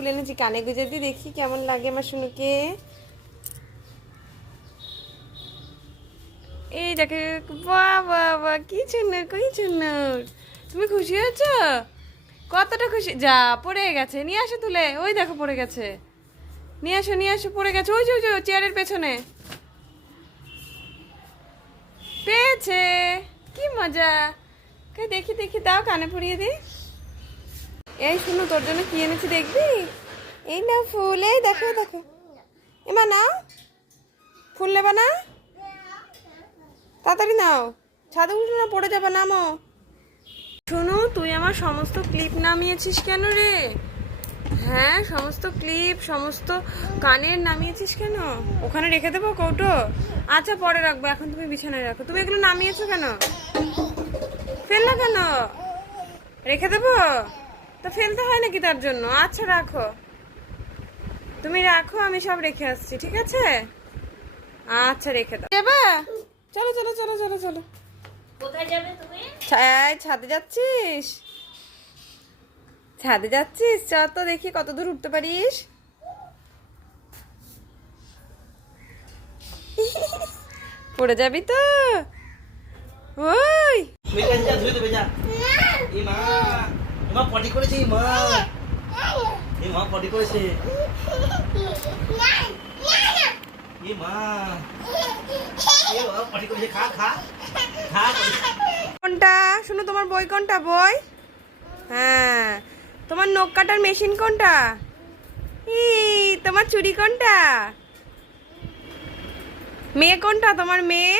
ফুল এনেছি, কানে গুজে দিয়ে দেখি কেমন লাগে আমার শুনুকে এই দেখে, বাহ বাহ কি সুন্দর কি সুন্দর। তুমি খুশি হয়েছো? কতটা খুশি? যা, পড়ে গেছে, নিয়ে আসো তুলে। ওই দেখো, পড়ে গেছে। নিয়ে আসো নিয়ে আসো, পড়ে গেছে। ওই যে ওই যে চেয়ারের পেছনে। পেয়েছে। কি মজা। দেখি দেখি, দাও, কানে পরিয়ে দি এই শুনো, তোর জন্য কি এনেছি দেখবি? এই না ফুল, এই দেখো দেখো। এমা নাও। ফুল নেবা না? তাড়াতাড়ি নাও। ছাদে উঠো না, পড়ে যাবে, নামো। শোনো, তুই আমার সমস্ত ক্লিপ নামিয়েছিস কেন রে? হ্যাঁ সমস্ত ক্লিপ, সমস্ত কানের নামিয়েছিস কেন? ওখানে রেখে দেবো কৌটো? আচ্ছা পরে রাখব, এখন তুমি বিছানায় রাখো। তুমি এগুলো নামিয়েছো কেন? ফেলল কেন? রেখে দেবো? তো ফেলতে হয় নাকি তার জন্য? আচ্ছা রাখো। তুমি রাখো আমি সব রেখে আসছি ঠিক আছে? আচ্ছা রেখে দাও। যাবে? চলো চলো চলো চলো চলো। কোথায় যাবে তুমি? ছাদে যাচ্ছিস? ছাদে যাচ্ছিস? চ তো দেখি কত দূর উঠতে পারিস। পড়ে যাবি তো। ওই। কোনটা? শুনো, তোমার বই কোনটা, বই? হ্যাঁ। তোমার নখ কাটার মেশিন কোনটা? ই, তোমার চুড়ি কোনটা? মেয়ে কোনটা তোমার, মেয়ে?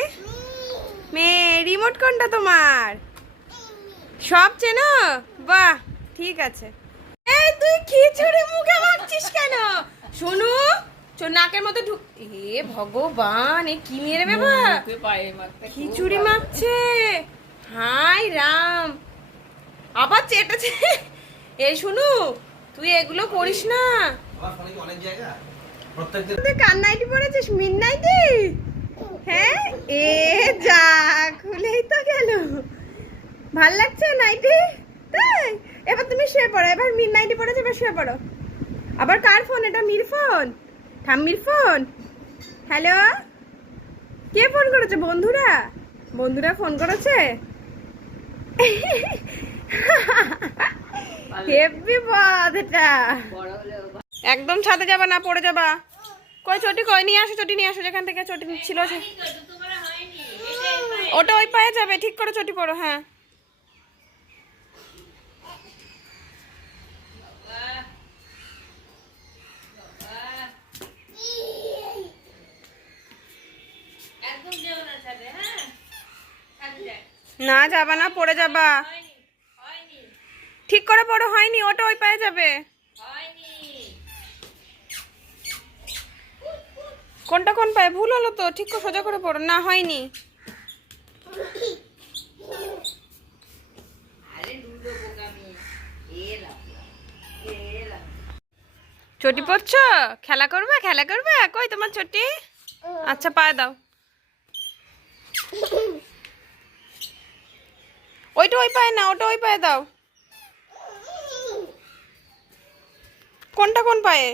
মেয়ে রিমোট কোনটা তোমার? সব চেনো? বাহ ঠিক আছে। এই তুই খিচুড়ি মুখে মাখছিস কেন? শোনো চো নাকের মধ্যে ঢুক এ ভগবান এ কি মেরে বাবা খিচুড়ি মাখছে হাই রাম। আবার চেটেছে। এই শুনু তুই এগুলো করিস না। আমার ফোনে কি অনেক জায়গা? প্রত্যেকদিন তুই কান নাইটি পরেছিস মিন নাইটি হ্যাঁ? এ যা ভালো লাগছে নাইটি? তাই? এবার তুমি শুয়ে পড়ো এবার মিন নাইটি পরেছে এবার শুয়ে পড়ো। আবার কার ফোন? এটা মির ফোন? ঠাম্মির ফোন? হ্যালো? কে ফোন করেছে? বন্ধুরা? বন্ধুরা ফোন করেছে? হেভি এটা। একদম ছাদে যাবা না পড়ে যাবা। কই চটি কই নিয়ে আসো চটি নিয়ে আসো যেখান থেকে চটি ছিল। ওটা ওই পায়ে যাবে ঠিক করে চটি পড়ো হ্যাঁ একদম যেও না ছাদে হ্যাঁ ছাদে যাক। না যাবা না, পড়ে যাবা। ঠিক করে পড়ো, হয়নি, ওটা ওই পায়ে যাবে। কোনটা কোন পায়ে? ভুল হলো তো, ঠিক করে সোজা করে পড়ো। না, হয়নি। চটি পড়ছো? খেলা করবে? খেলা করবে? কই তোমার চটি? আচ্ছা পায়ে দাও। ওইটা ওই পায়ে না ওটা ওই পায়ে দাও। কোনটা কোন পায়ে?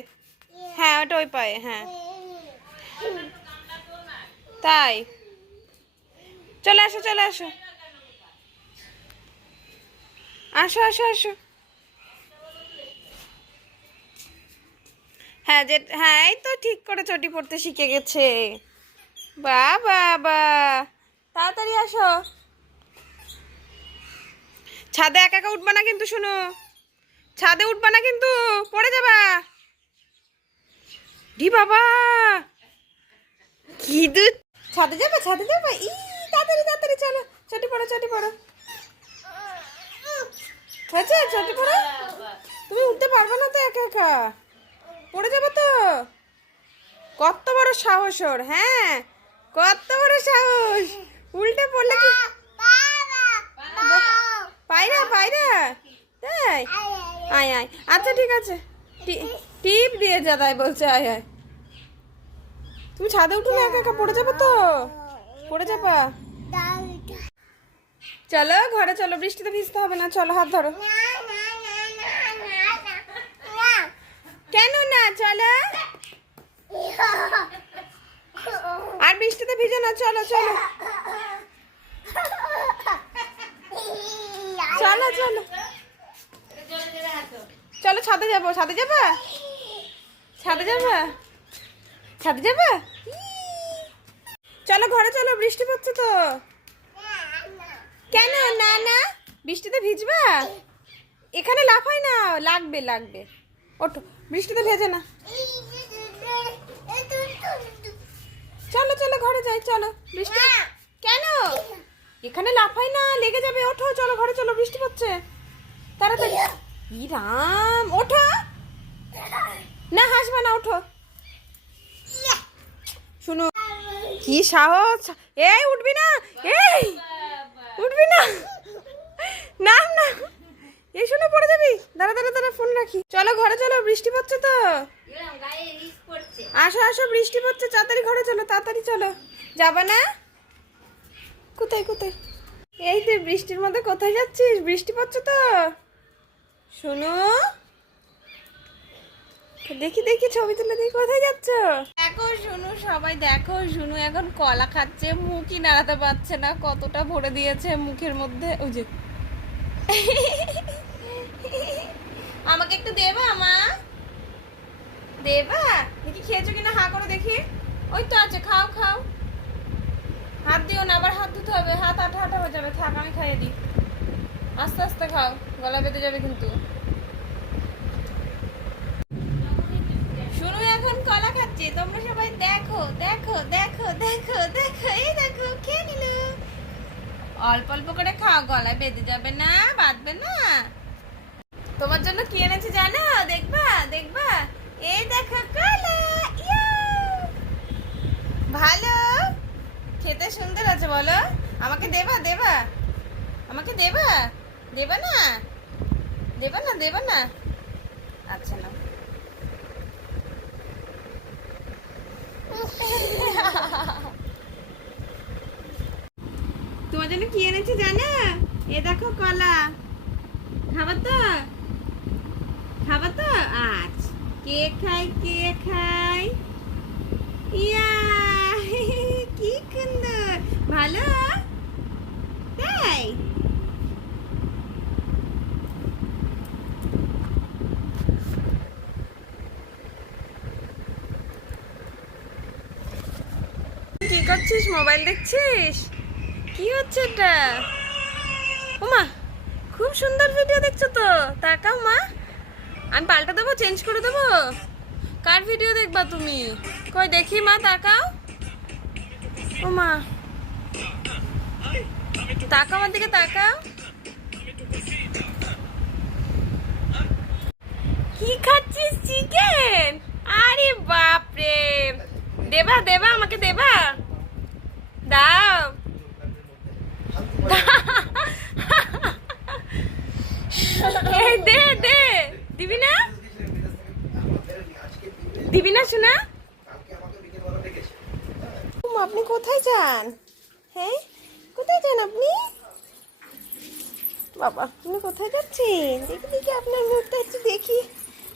হ্যাঁ ওটা ওই পায়ে হ্যাঁ। তাই। চলে আসো চলে আসো। আসো আসো আসো। হ্যাঁ যে হ্যাঁ এই তো ঠিক করে চটি পড়তে শিখে গেছে। বা বা তাড়াতাড়ি আসো। ছাদে একা একা উঠবা না কিন্তু, শুনো। ছাদে উঠবা না কিন্তু, পড়ে যাবা। ডি বাবা। কি ছাদে যাবে, ছাদে যাবা? ই, তাড়াতাড়ি তাড়াতাড়ি চলো। চটি পড়ো চটি পড়ো। হয়েছে চটি পড়ো। তুমি উঠতে পারবে না তো একা একা। পড়ে যাবে তো। কত বড় সাহস ওর হ্যাঁ? কত বড় সাহস। উল্টে পড়লে কি পায়রা পায়রা তাই আয় আয়। আচ্ছা ঠিক আছে। টিপ দিয়ে যা, তাই বলছে, আয় আয়। তুমি ছাদে উঠলে একা একা পড়ে যাব তো? পড়ে যাবা? চলো, ঘরে চলো, বৃষ্টিতে ভিজতে হবে না, চলো, হাত ধরো। কেন না, চলো। আর বৃষ্টিতে ভিজে না, চলো চলো। চলো চলো। চলো, ছাদে যাব, ছাদে যাবা? ছাদে যাবা? ছাদে যাবা? চলো, ঘরে চলো, বৃষ্টি পড়ছে তো। কেন, না না? বৃষ্টিতে ভিজবা? এখানে লাফাই না? লাগবে লাগবে। ওঠো, বৃষ্টিতে ভেজে না। চলো চলো, ঘরে যাই, চলো। বৃষ্টি কেন? এখানে লাফাই না লেগে যাবে ওঠো চলো ঘরে চলো বৃষ্টি পড়ছে। তাড়াতাড়ি। ই রাম ওঠো। না হাসবা না ওঠো। শুনো কি সাহস। এই উঠবি না। এই উঠবি না। নাম না এই শুনে পড়ে যাবি? দাঁড়া দাঁড়া দাঁড়া ফোন রাখি। চলো ঘরে চলো বৃষ্টি পড়ছে তো। আসো আসো বৃষ্টি পড়ছে তাড়াতাড়ি ঘরে চলো তাড়াতাড়ি চলো। যাবা না? কোথায় কোথায়? এই তুই বৃষ্টির মধ্যে কোথায় যাচ্ছিস? বৃষ্টি পড়ছে তো। শোনো। দেখি দেখি, ছবি তুলে দেখি কোথায় যাচ্ছ। দেখো, শুনু, সবাই দেখো, শুনু, এখন কলা খাচ্ছে, মুখই নাড়াতে পারছে না, কতটা ভরে দিয়েছে মুখের মধ্যে। ওই যে। আমাকে একটু দেবা, মা? দেবা? দেখি, খেয়েছো কিনা? হা করে দেখি। ওই তো আছে, খাও খাও। হাত দিও না, আবার হাত ধুতে হবে। হাত আঠা আঠা হয়ে যাবে। থাক, আমি খাইয়ে দিই। আস্তে আস্তে খাও। গলা বেঁধে যাবে কিন্তু। এখন, কলা তোমরা সবাই দেখো দেখো দেখো দেখো দেখো, এই দেখো, খেয়ে নিল। অল্প অল্প করে খাও, গলায় বেঁধে যাবে না, বাঁধবে না। তোমার জন্য কি এনেছি জানো? দেখবা দেখবা। এই দেখো, কলা। ভালো। খেতে সুন্দর আছে, বলো। আমাকে দেবা দেবা। আমাকে দেবা? দেবা না? দেবা না দেবা না? আচ্ছা না তোমার জন্য কি এনেছি জানো? এ দেখো কলা। খাবার তো? খাবার তো? আজ কে খাই কে খাই ইয়া! ভালো তাই কি করছিস? মোবাইল দেখছিস? কি হচ্ছে এটা? ওমা, খুব সুন্দর ভিডিও দেখছ তো। তাকাও মা। আমি পাল্টা দেবো? চেঞ্জ করে দেবো? কার ভিডিও দেখবা তুমি? কই দেখি মা, তাকাও। ও মা তাকাও আমার দিকে তাকাও। কি খাচ্ছিস চিকেন? আরে বাপরে। দেবা দেবা আমাকে দেবা দাও এই দে দে দিবি না দিবি না শোনা উম, আপনি কোথায় যান হ্যাঁ কোথায় যান আপনি বাবা আপনি কোথায় যাচ্ছেন? দেখি দেখি আপনার মুখটা একটু দেখি।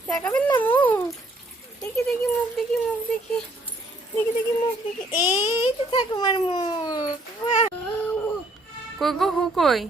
দেখাবেন না মুখ? দেখি দেখি মুখ দেখি মুখ দেখি। দেখি দেখি মুখ দেখি। এই তো ঠাকুমার মুখ। কই গো হু কই?